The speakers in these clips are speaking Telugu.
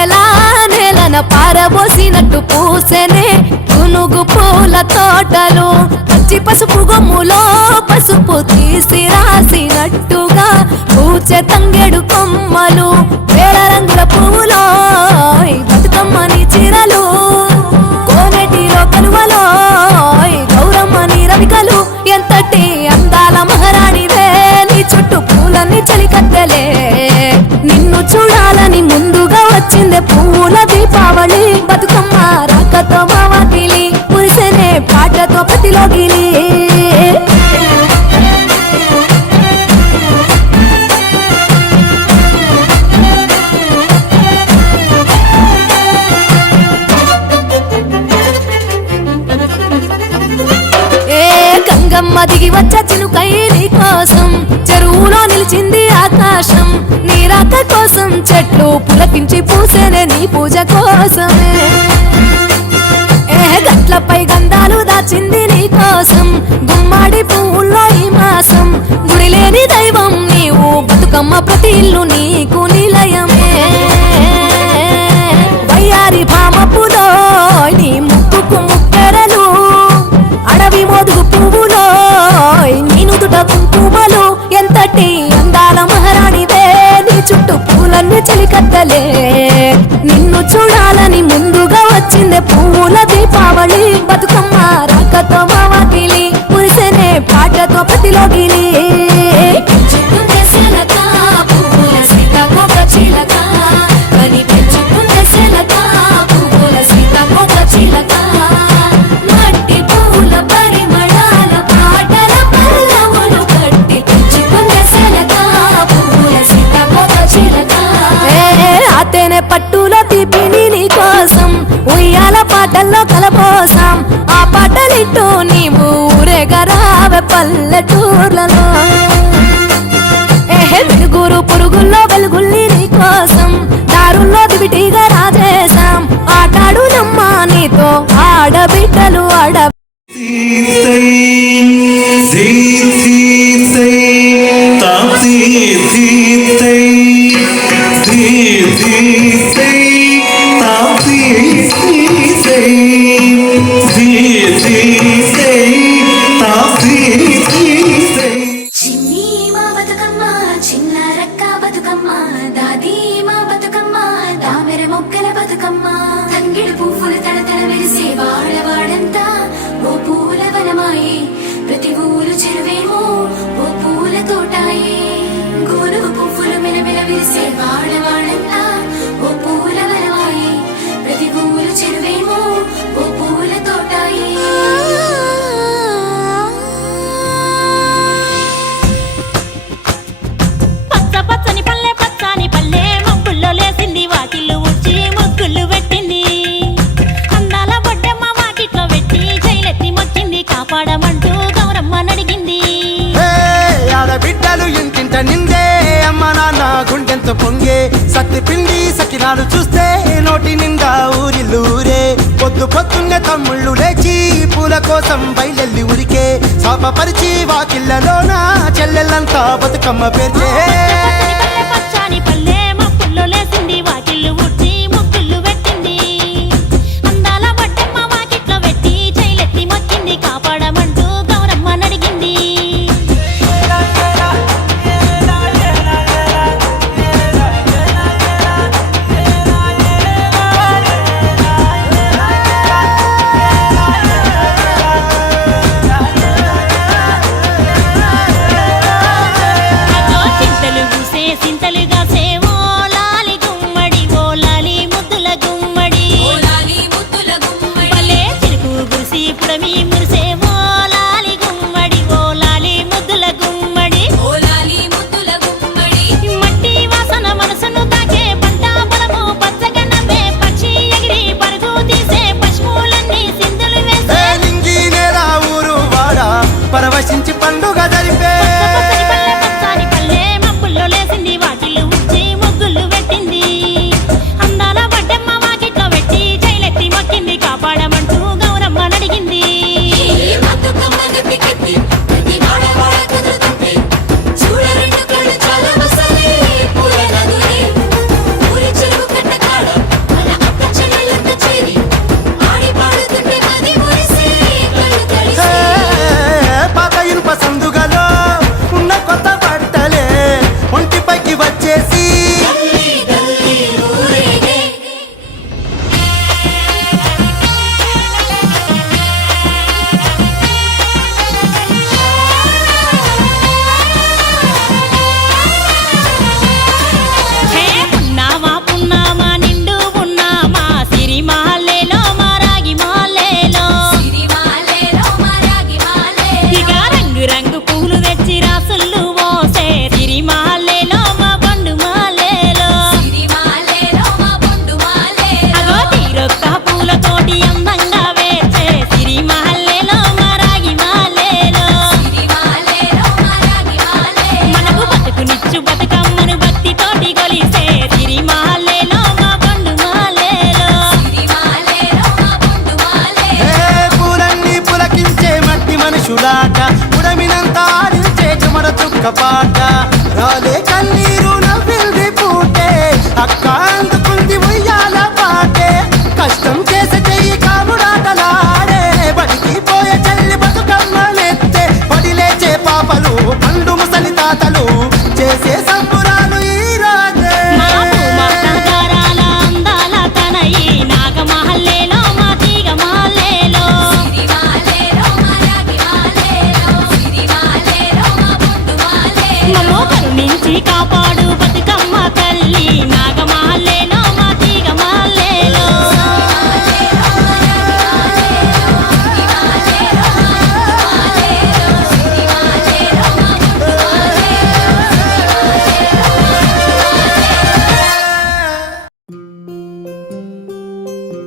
మల్లెలా నేలన పారబోసినట్టు పూసెనే గునుగు పూల తోటలు పచ్చి పసుపు గొమ్ములో పసుపు తీసి రాసినట్టుగా పూచె తంగెడు కొమ్మలు వేల రంగుల పువ్వులో బతుకమ్మని చీరలు కోనేటిలో కలువలో గౌరమ్మని రవికలు ఎంతటి అందాల మహారాణివే నీ చుట్టూ పూలన్నీ చలికత్తెలే నిన్ను చూడాలని ముందుగా వచ్చిందే పువ్వుల దీపావళి బతుకమ్మ రాకతో మావాకిలి మురిసెనే పాటతో ప్రతిలోగిలి గంగమ్మ దిగి వచ్చ చినుకై నీ కోసం చెరువులో నిలిచింది ఆకాశం నీ రాక కోసం చెట్లు పులకించి పూసేనే నీ పూజ కోసమే గట్లపై గంధాలు దాచింది నీ కోసం గుమ్మాడి పువ్వుల్లో ఈ మాసం గుడి లేని దైవం నీవు బతుకమ్మ ప్రతి ఇల్లు నీకు నిలయమే వయ్యారి భామపులో నీ ముక్కుకు ముక్కెరలు అడవి మోదుగు పువ్వులో నీ నుదుట కుంకుమలు ఎంతటి అందాల మహారాణివే నీ చుట్టూ పూలన్నీ చలికత్తలే నిన్ను చూడాలని ముందుగా వచ్చిందే పువ్వుల దీపావళి బతుకమ్మ రాకతో మావాకిలి మురిసెనే పాటతో ప్రతిలోగిలి పట్టులో తీపిని నీ కోసం ఉయ్యాల పాటల్లో కలపోసాం ఆ పాటలిట్టు నీవు ఊరేగరావే పల్లెటూర్లలో వెలుగురు పురుగుల్లో వెలుగుల్ని నీ కోసం దారుల్లో దివిటిగా రాజేశాం ఆటాడు నమ్మ నీతో ఆడబిడ్డలు ప్రతి ఊరు చెరువేమో ఓ పూల తోటాయే గోరుగు పువ్వులు మిలమిల విరిసే వాడవాడంతా ఓ పూల వనమాయే ప్రతి ఊరు చెరువేమో ఓ పూల తోటాయే పచ్చ పచ్చని పల్లె పచ్చని పల్లె మబ్బుల్లో లేసింది వాకిళ్ళు ఊడ్చి ముగ్గులు పెట్టింది అందాల బొడ్డమ్మ వాకిట్లో పెట్టి జైలెత్తి మొచ్చింది కాపాడమంటూ గౌరమ్మనడిగింది ఆడబిడ్డలు ఇంటింట నిందే అమ్మ నాన్న గుండెంత పొంగే సత్తి పిండి సకినాలు చూస్తే నోటి నిండా ఊరిల్లూరే పొద్దు పొద్దున్నే తమ్ముళ్ళు లేచి పూల కోసం బయలెల్లి ఉరికే శాపపరిచి వాకిళ్ళలోన చెల్లెళ్ళంతా బతుకమ్మ పేర్చే పచ్చని పల్లె మబ్బుల్లో లేసింది వాకిళ్ళు ఊడ్చి ముగ్గులు పెట్టింది అందాల బొడ్డమ్మ వాకిట్లో పెట్టి జైలెత్తి మొచ్చింది కాపాడమంటూ గౌరమ్మనడిగింది చింతలు పూసే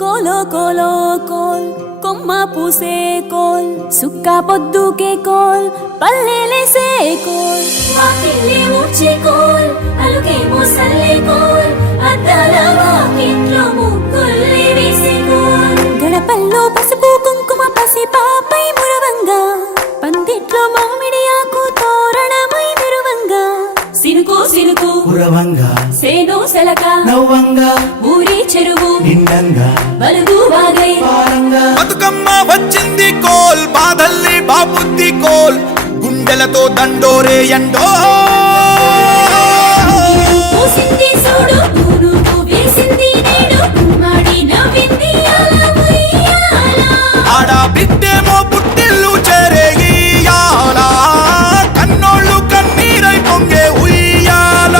కోలో కోలో కోల్ కొమ్మ పూసే కోల్ సుక్క పొద్దుకే కోల్ పల్లెలేసే కోల్ వాకిలి ఊడ్చే కోల్ అలుకేమో సల్లే కోల్ అద్దాల వాకిట్లో ముగ్గుల్ని వేసే కోల్ గడపల్లో పసుపు కుంకుమ పసి పాపై మురవంగా పందిట్లో మామిడి ఆకు తోరణమై మురవంగా సినుకు సినుకు పురవంగా సేను సెలక నవ్వంగా ఊరి చెరువు నిండంగా బలుగు వాగై పారంగా బతుకమ్మ వచ్చింది కోల్ బాధల్ని బాబుద్ది కోల్ గుండెలతో దండోరే ఎండో పూసింది చూడు పూనుకు వేసింది నేడు గుమ్మడి నవ్వింది అలా ఉయ్యాల. ఆడ బిడ్డేమో పుట్టిల్లు చెరేగియాల కన్నోళ్ళు కన్నీరై పొంగే ఉయ్యాల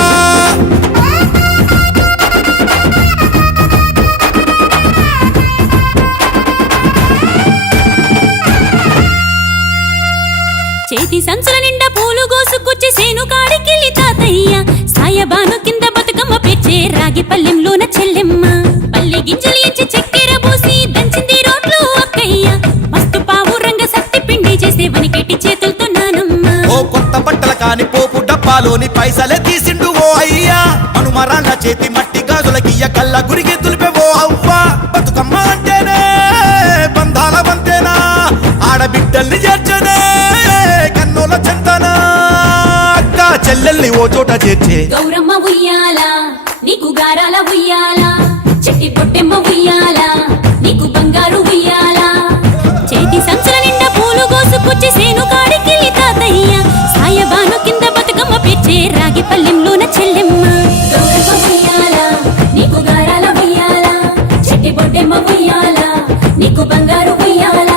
చేతి సంచుల నిండా పూలు గోసుకొచ్చి సేను కాడికెళ్ళి తాతయ్య సాయబాను కింద బతుకమ్మ పెచ్చే రాగి పల్లెంలోన చెల్లెమ్మ పల్లె గింజలు ఎంచి చక్కెర పోసి దంచింది రోడ్లు అక్కయ్య మస్తు పావు రంగ సత్తి పిండి చేసే వనికెట్టి చేతులతో నానమ్మ ఓ కొత్త బట్టల కాని పోపు డబ్బాలోని పైసలే తీసిండు ఓ అయ్యా మనుమరాళ్ళ చేతి మట్టి గాజులకియ్య కళ్ళ గురికి తులిపే ఓ అవ్వ బతుకమ్మ అంటేనే బంధాల వంతేనా ఆడబిడ్డల్ని చేర్చనే కన్నుల చెంతనా అక్క చెల్లెల్ని ఓ చోట చేర్చే గౌరమ్మ ఉయ్యాల నీకు గారాల ఉయ్యాల చెట్టి పొట్టెమ్మ ఉయ్యాల నీకు బంగారు ఉయ్యాల చేతి సంచుల నిండా పూలు గోసుకొచ్చి సేను కాడికెళ్ళి తాతయ్య సాయబాను కింద బతుకమ్మ పెచ్చే రాగి పల్లెంలోన చెల్లెమ్మ గౌరమ్మ ఉయ్యాల నీకు గారాల ఉయ్యాల చెట్టి పొట్టెమ్మ ఉయ్యాల నీకు బంగారు ఉయ్యాల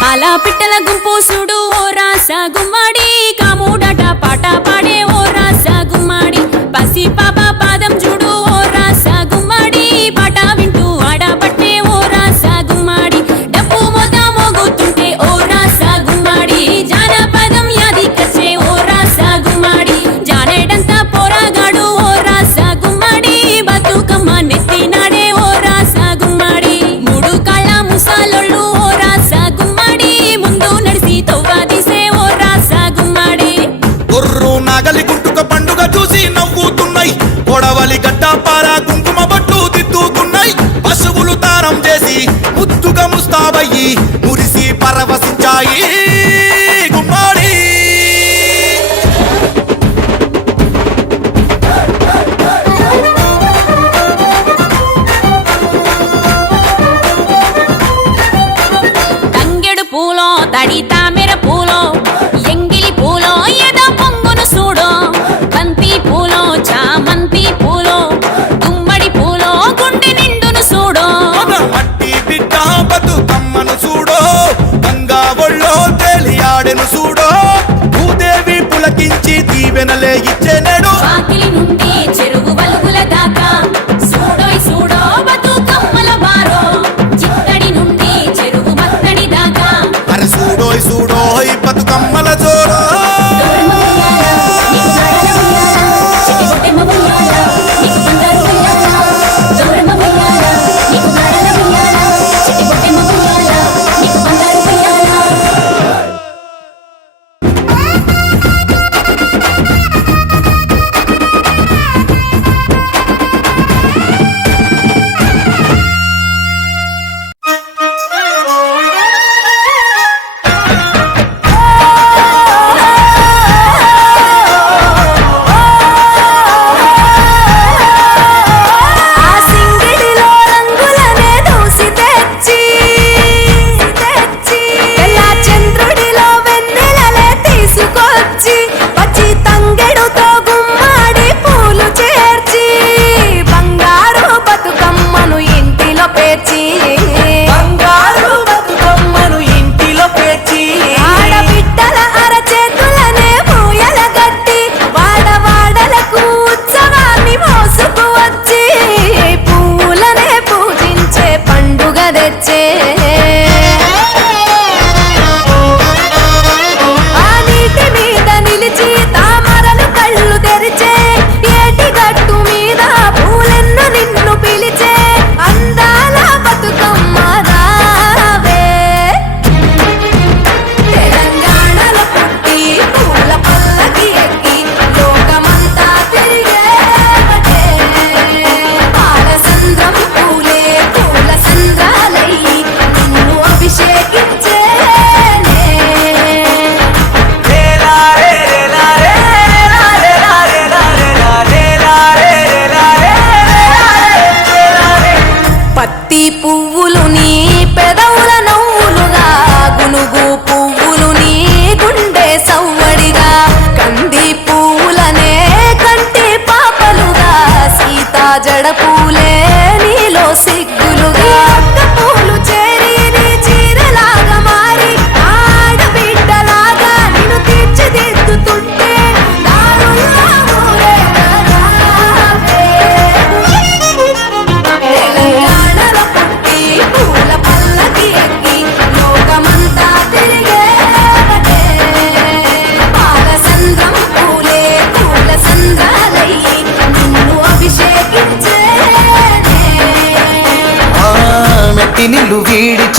పాలా పిట్టల గుంపు చూడు ఓ రాస గుమ్మడి కాముడట పాట పాడే ఓ రాస గుమ్మడి పసి పాప పాదం చూడు ఓ రాస గుమ్మడి పాట వింటూ ఆడబట్టే ఓ రాస గుమ్మడి డప్పు మోత మోగుతుంటే ఓ రాస గుమ్మడి జానపదం యాదికొచ్చే ఓ రాస గుమ్మడి జానేడంతా పోరాగాడు ఓ రాస గుమ్మడి బతుకమ్మ నెత్తినాడే ఓ రాస గుమ్మడి మూడు కాళ్ళ ముసాలొళ్ళు ఓ రాస గుమ్మడి ముందు నడిసి తవ్వాదిసే ఓ రాస గుమ్మడి గొర్రు నాగలి గుంటుక పండుగ చూసి నవ్వుతున్నాయి పొడవలి గడ్డ పార కుంకుమ బట్టు దిద్దుకున్నాయి పశువులు తారం చేసి ముద్దుగా ముస్తాబయ్యి మురిసి పరవశించాయి గుమ్మాడి తంగెడు పూలో తడి తామెర పూలో ఎంగిలి పూలో ఎద పొంగును చూడో బంతి పూలో చామంతి పూలో గుమ్మడి పూలో గుండె నిండును చూడో మన మట్టి బిడ్డ బతుకమ్మను చూడో గంగా ఒళ్ళో తేలియాడెను చూడో భూదేవి పులకించి దీవెనలే ఇచ్చెనెడు వాకిలి నుండి చెరువు వలుగుల దాకా సూడోయ్ సూడో బతుకమ్మల బారో చిత్తడి నుండి చెరువు మత్తడి దాకా అరే చూడోయ్ చూడోయ్ బతుకమ్మల జోడో గౌరమ్మ ఉయ్యాల నీకు గారాల ఉయ్యాల చెట్టి పొట్టెమ్మ ఉయ్యాల నీకు బంగారు ఉయ్యాల గౌరమ్మ ఉయ్యాల నీకు గారాల ఉయ్యాల చెట్టి పొట్టెమ్మ ఉయ్యాల నీకు బంగారు ఉయ్యాల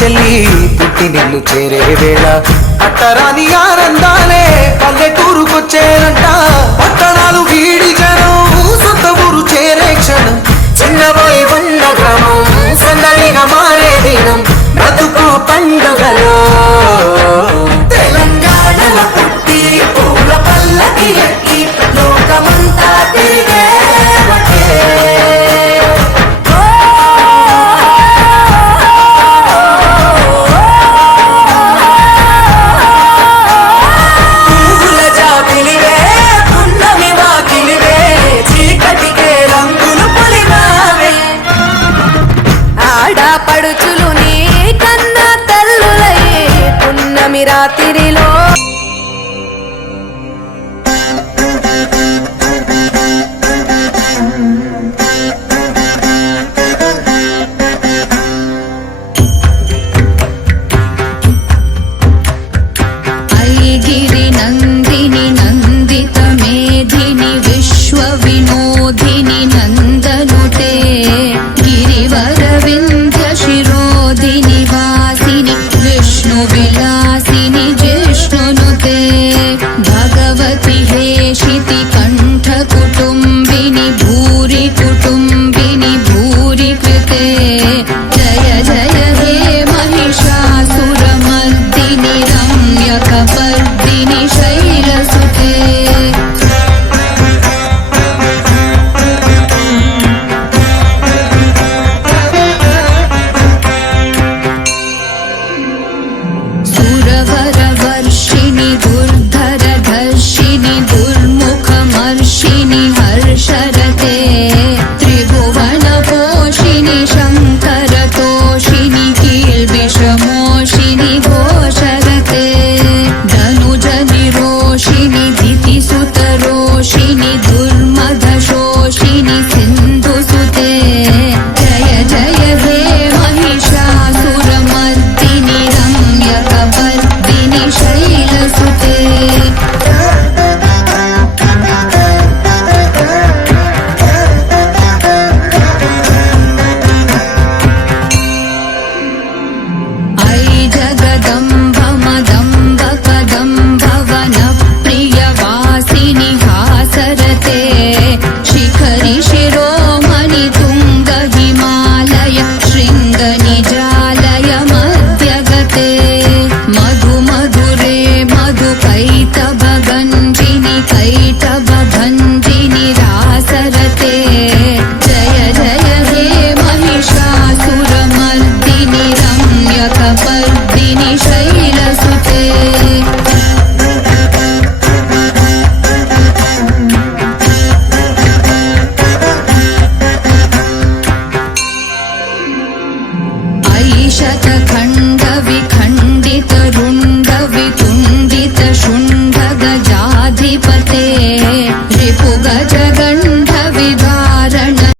చెల్లి పుట్టి నిన్ను చేరే వేళ అట్టరాని ఆనందాలే పల్లెటూరుకొచ్చేనంట పట్టణాలు వీడి జనం సొంత ఊరు చేరే క్షణం చిన్నబోయి బండ గ్రామం సందడిగా మారే దినం బతుకు పండుగలో తెలంగాణల పుట్టి పూల పల్లకి ఎక్కి లోకమంతా తిరిగే పడుచులు నీ కన్న తల్లులయ్యే పున్నమి రాత్రిలో ఐగిరి నందిని నందిత మేధిని విశ్వ వినోదిని నందనుతే గిరివర వింధ్య శిరోధిని వాసిని విష్ణు విలాసిని జిష్ణునుతే భగవతి హేషితి కంఠ కుటుంబిని భూరి కుటుంబిని భూరి కృతే జయ జయ హే महिषासुरमर्दिनि रम्यकपर्दिनि शैलसुते सुरवरवर्षिणि दुर्धरधर्षिणि दुर्मुखमर्षिणि हर्षरते त्रिभुवनपोषिणि शङ्करतोषिणि कील्बिषमोषिणि घोषरते धनुजनिरोषिणि दितिसुतरोषिणि दुर्मदशोषिणि सिन्धुसुते जय जय हे महिषासुरमर्दिनि रम्यकपर्दिनि शैलसुते ऐ जगदम्ब मदम्ब कदम्ब वनप्रियवासिनि हासरते शिखरि शिरोमणि तुङ्ग हिमालय शृङ्गनिजालय मध्यगते मधु मधुरे मधु कैटभगञ्जिनि कैटभभञ्जिनि रासरते जय जय हे महिषासुरमर्दिनि रम्यकपर्दिनि शैलसुते ऐ शतखण्ड